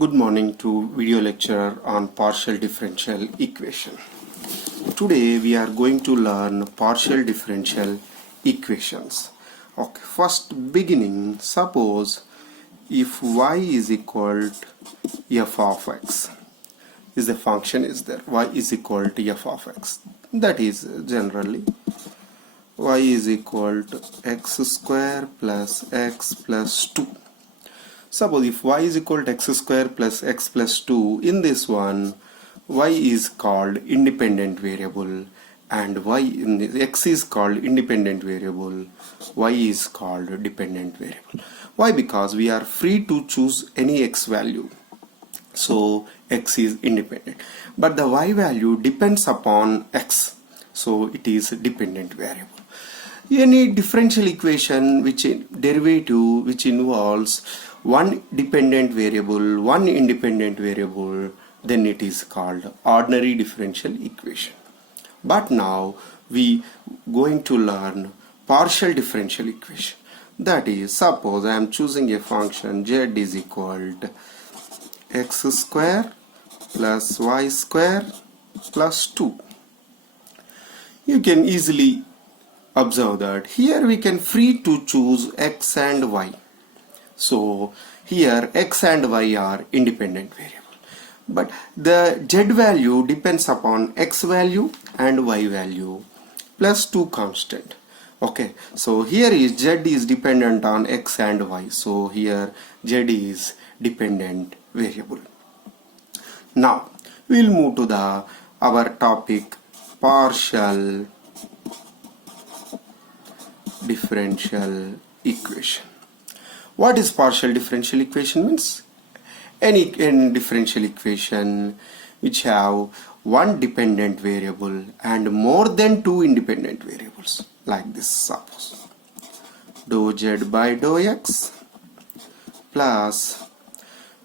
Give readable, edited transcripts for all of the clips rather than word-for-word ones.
Good morning to video lecture on partial differential equation. Today we are going to learn partial differential equations. Okay, first beginning, suppose if y is equal to f of x, is the function is there, y is equal to f of x, that is generally y is equal to x square plus x plus 2. Suppose if y is equal to x square plus x plus 2, in this one y is called independent variable and x is called independent variable, y is called dependent variable. Why? Because we are free to choose any x value, so x is independent, but the y value depends upon x, so it is dependent variable. Any differential equation which derivative which involves one dependent variable, one independent variable, then it is called ordinary differential equation. But now we going to learn partial differential equation. That is, suppose I am choosing a function z is equal to x square plus y square plus 2. You can easily observe that here we can free to choose x and y. So here x and y are independent variable, but the z value depends upon x value and y value plus 2 constant. Okay, so here is z is dependent on x and y, so here z is dependent variable. Now we will move to our topic, partial differential equation. What is partial differential equation? Means any differential equation which have one dependent variable and more than two independent variables, like this. Suppose dou z by dou x plus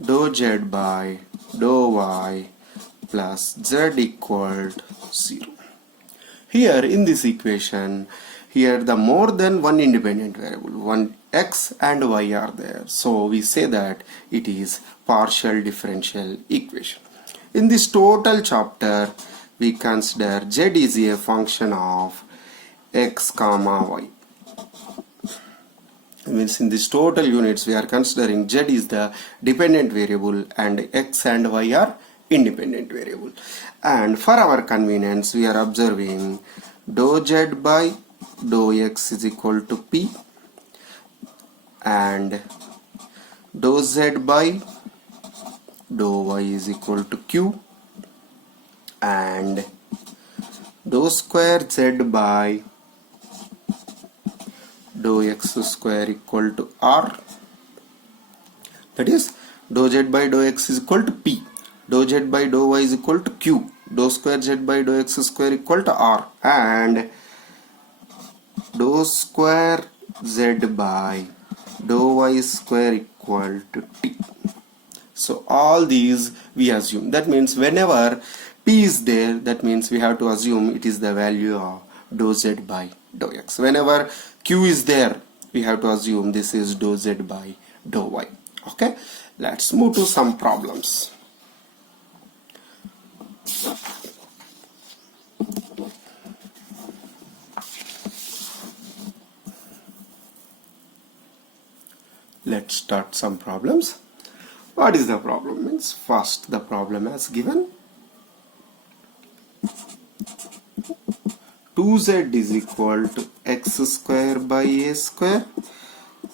dou z by dou y plus z equal to 0. Here in this equation, here the more than one independent variable, one x and y are there, so we say that it is partial differential equation. In this total chapter we consider z is a function of x comma y. Means in this total units we are considering z is the dependent variable and x and y are independent variable, and for our convenience we are observing dou z by dou x is equal to p and dou z by dou y is equal to q and dou square z by dou x square equal to r, that is dou z by dou x is equal to p, dou z by dou y is equal to q, dou square z by dou x square equal to r, and dou square z by dou y square equal to t. So all these we assume. That means whenever p is there, that means we have to assume it is the value of dou z by dou x. Whenever q is there, we have to assume this is dou z by dou y. Okay, let's move to some problems. Let's start some problems. What is the problem? Means first the problem as given 2z is equal to x square by a square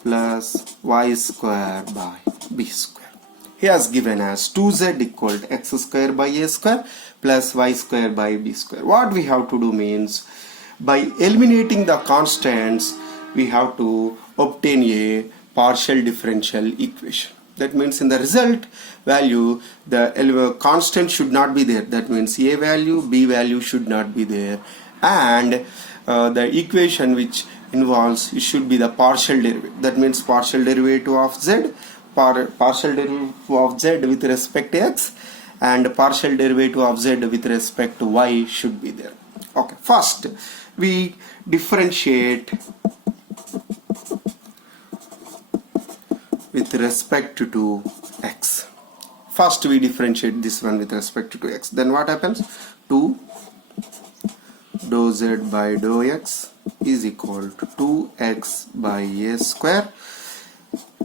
plus y square by b square. He has given as 2z equal to x square by a square plus y square by b square. What we have to do means, by eliminating the constants we have to obtain a partial differential equation. That means in the result value the constant should not be there. That means a value, b value should not be there, and the equation which involves it should be the partial derivative. That means partial derivative of z, partial derivative of z with respect to x, and partial derivative of z with respect to y should be there. Okay, first we differentiate with respect to x. First we differentiate this one with respect to x. Then what happens? 2 dou z by dou x is equal to 2x by a square.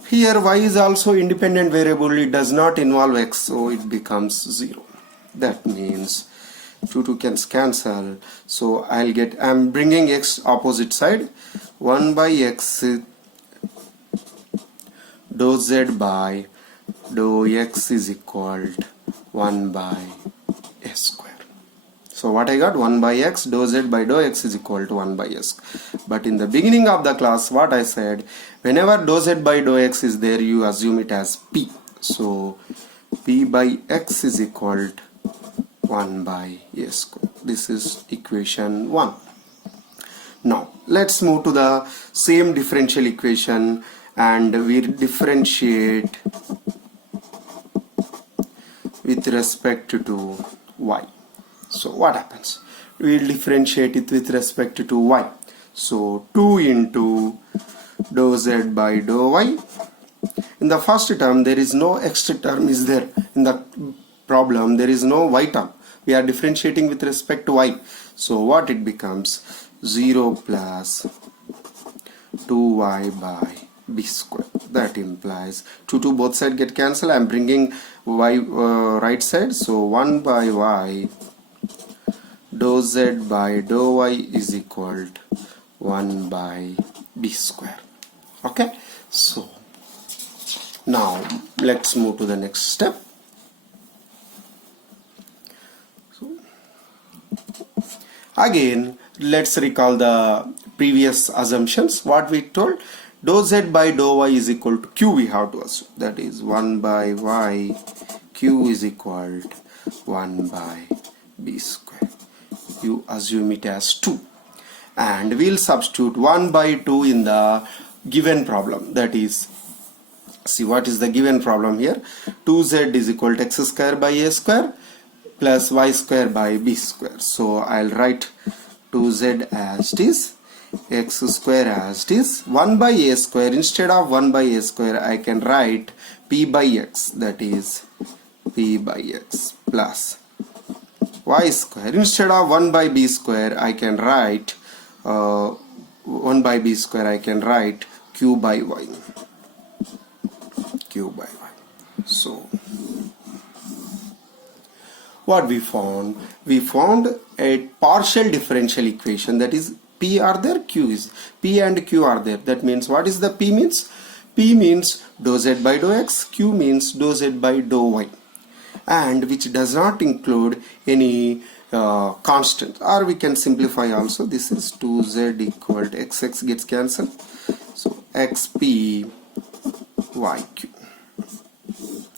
Here y is also independent variable, it does not involve x, so it becomes 0. That means 2 can cancel, so I'm bringing x opposite side. 1 by x dou z by dou x is equal to 1 by a square. So what I got? 1 by x dou z by dou x is equal to 1 by s. But in the beginning of the class, what I said, whenever dou z by dou x is there, you assume it as p. So p by x is equal to 1 by a square. This is equation 1. Now let's move to the same differential equation and we differentiate with respect to y. So what happens? We will differentiate it with respect to y. So 2 into dou z by dou y. In the first term there is no extra term is there. In the problem there is no y term. We are differentiating with respect to y. So what it becomes? 0 plus 2y by b square. That implies 2 both sides get cancelled. I am bringing y right side. So 1 by y dou z by dou y is equal to 1 by b square. Okay, so now let's move to the next step. So, again let's recall the previous assumptions. What we told, dou z by dou y is equal to q, we have to assume, that is 1 by y q is equal to 1 by b square. You assume it as 2 and we'll substitute 1 by 2 in the given problem. That is, see what is the given problem here. 2z is equal to x square by a square plus y square by b square. So I'll write 2z as it is, x square as it is. 1 by a square, instead of 1 by a square I can write p by x, that is p by x plus y square. Instead of 1 by b square I can write 1 by b square I can write q by y. Q by y. So what we found? We found a partial differential equation, that is p are there, q is, p and q are there. That means what is the p means? P means dou z by dou x, q means dou z by dou y, and which does not include any constant, or we can simplify also. This is 2z equal to xx gets cancelled, so xp yq.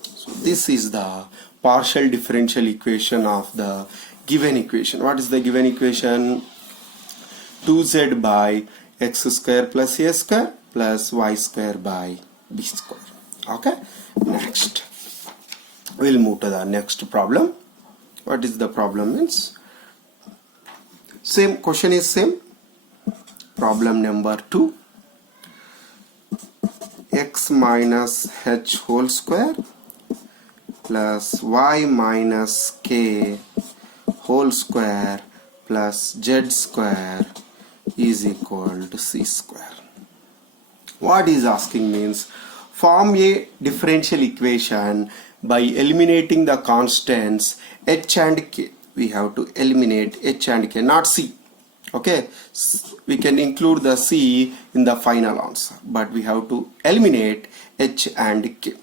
So this is the partial differential equation of the given equation. What is the given equation? 2z by x square plus a square plus y square by b square. Okay, next we'll move to the next problem. What is the problem means? Same question is same. Problem number 2. X minus h whole square plus y minus k whole square plus z square is equal to c square. What is asking means, form a differential equation by eliminating the constants h and k. We have to eliminate h and k, not c. Okay, we can include the c in the final answer, but we have to eliminate h and k.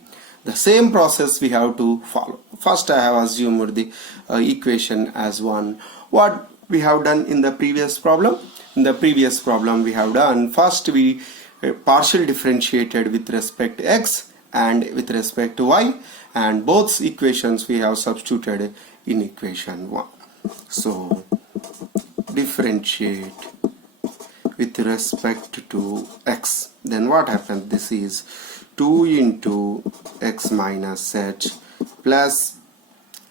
The same process we have to follow. First I have assumed the equation as 1. What we have done in the previous problem? In the previous problem we have done, first we partial differentiated with respect to x and with respect to y, and both equations we have substituted in equation 1. So differentiate with respect to x, then what happens? This is 2 into x minus h plus,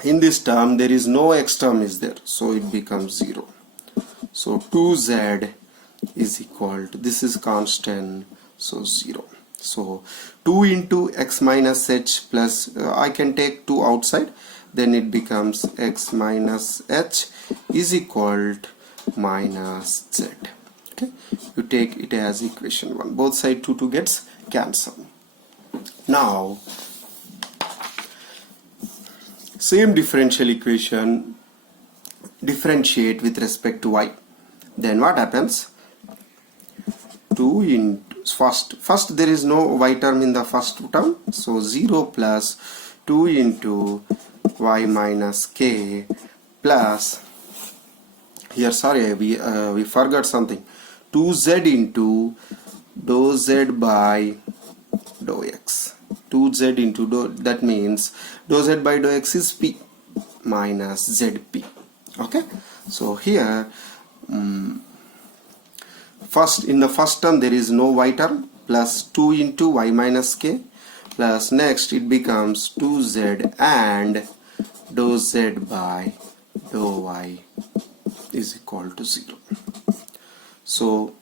in this term there is no x term is there, so it becomes 0. So 2z is equal to, this is constant, so 0. So 2 into x minus h plus, I can take 2 outside, then it becomes x minus h is equal to minus z. Okay, you take it as equation 1. Both side 2 gets cancelled. Now same differential equation differentiate with respect to y. Then what happens? 2 into first there is no y term in the first term, so 0 plus 2 into y minus k plus, here sorry we forgot something, 2z into dou z by dou x. 2z into dou, that means dou z by dou x is p minus zp. Okay, so here first in the first term there is no y term, plus 2 into y minus k, plus next it becomes 2z and dou z by dou y is equal to 0. So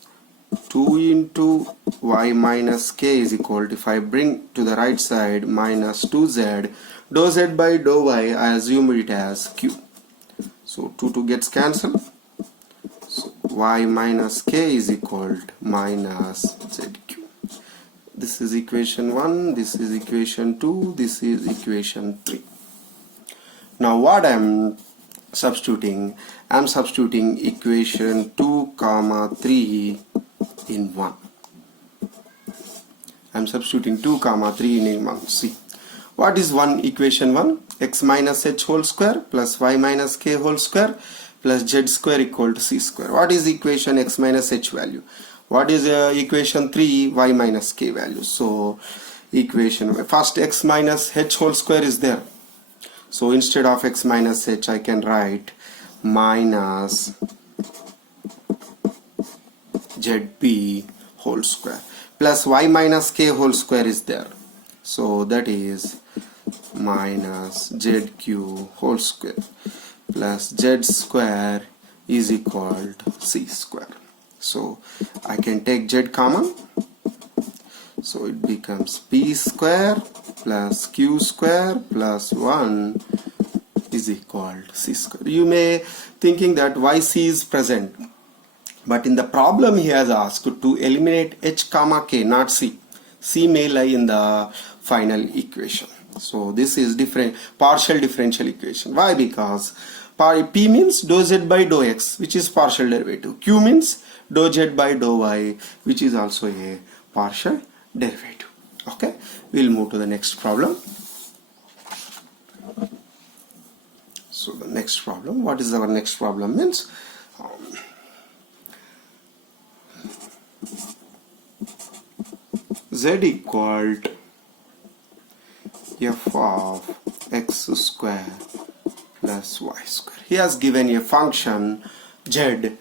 2 into y minus k is equal to, if I bring to the right side, minus 2z, dou z by dou y, I assume it as q. So 2 gets cancelled. So y minus k is equal to minus zq. This is equation 1, this is equation 2, this is equation 3. Now what I am substituting? I am substituting equation 2, 3 in 1. I am substituting 2, 3 in 1. See, what is equation 1? X minus h whole square plus y minus k whole square plus z square equal to c square. What is equation x minus h value? What is equation 3? Y minus k value. So equation first, x minus h whole square is there. So instead of x minus h, I can write minus zp whole square plus y minus k whole square is there. So that is minus zq whole square plus z square is equal to c square. So I can take z common, so it becomes p square plus q square plus 1 is equal to c square. You may thinking that why c is present, but in the problem he has asked to eliminate h comma k, not c. C may lie in the final equation. So this is partial differential equation. Why? Because p means dou z by dou x, which is partial derivative. Q means dou z by dou y, which is also a partial derivative. Okay, we'll move to the next problem. So the next problem, what is our next problem means? Z equal to f of x square plus y square. He has given a function z,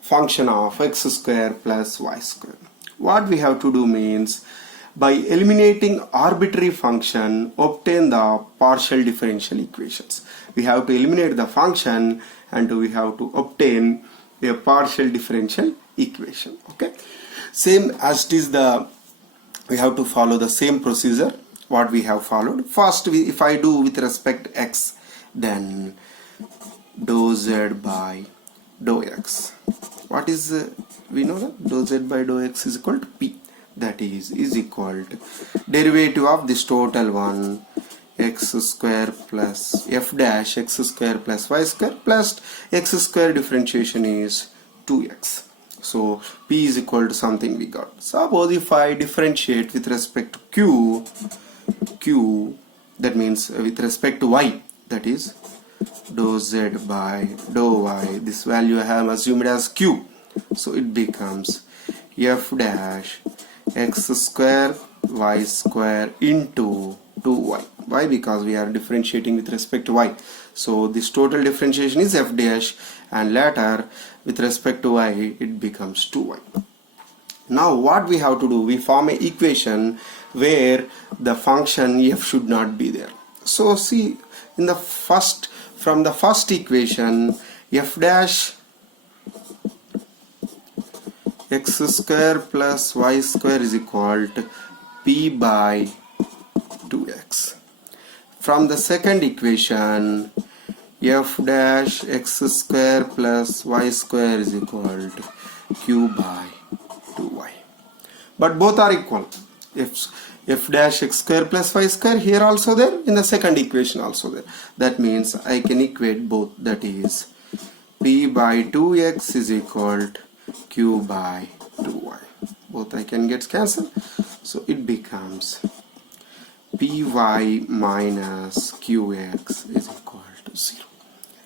function of x square plus y square. What we have to do means, by eliminating arbitrary function, obtain the partial differential equations. We have to eliminate the function and we have to obtain a partial differential equation. Okay, same as it is we have to follow the same procedure what we have followed. First, if I do with respect to x, then dou z by dou x. What is we know that dou z by dou x is equal to p. That is equal to derivative of this total one, x square plus f dash x square plus y square plus x square differentiation is 2x. So p is equal to something we got. Suppose if I differentiate with respect to q, that means with respect to y, that is dou z by dou y, this value I have assumed as q, so it becomes f dash x square y square into 2y. Why? Because we are differentiating with respect to y, so this total differentiation is f dash, and later with respect to y it becomes 2y. Now what we have to do, we form an equation where the function f should not be there. So see, in the from the first equation, f dash x square plus y square is equal to p by 2x. From the second equation, f dash x square plus y square is equal to q by 2y. But both are equal. F dash x square plus y square here also there, in the second equation also there. That means I can equate both, that is p by 2x is equal to q by 2y. Both I can get cancelled. So it becomes py minus qx is equal to 0.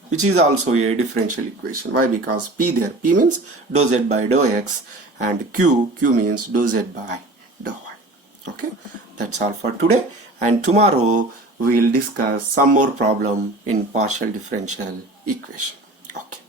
Which is also a differential equation. Why? Because p there. P means dou z by dou x and q means dou z by dou y. Okay, that's all for today, and tomorrow we will discuss some more problem in partial differential equation. Okay.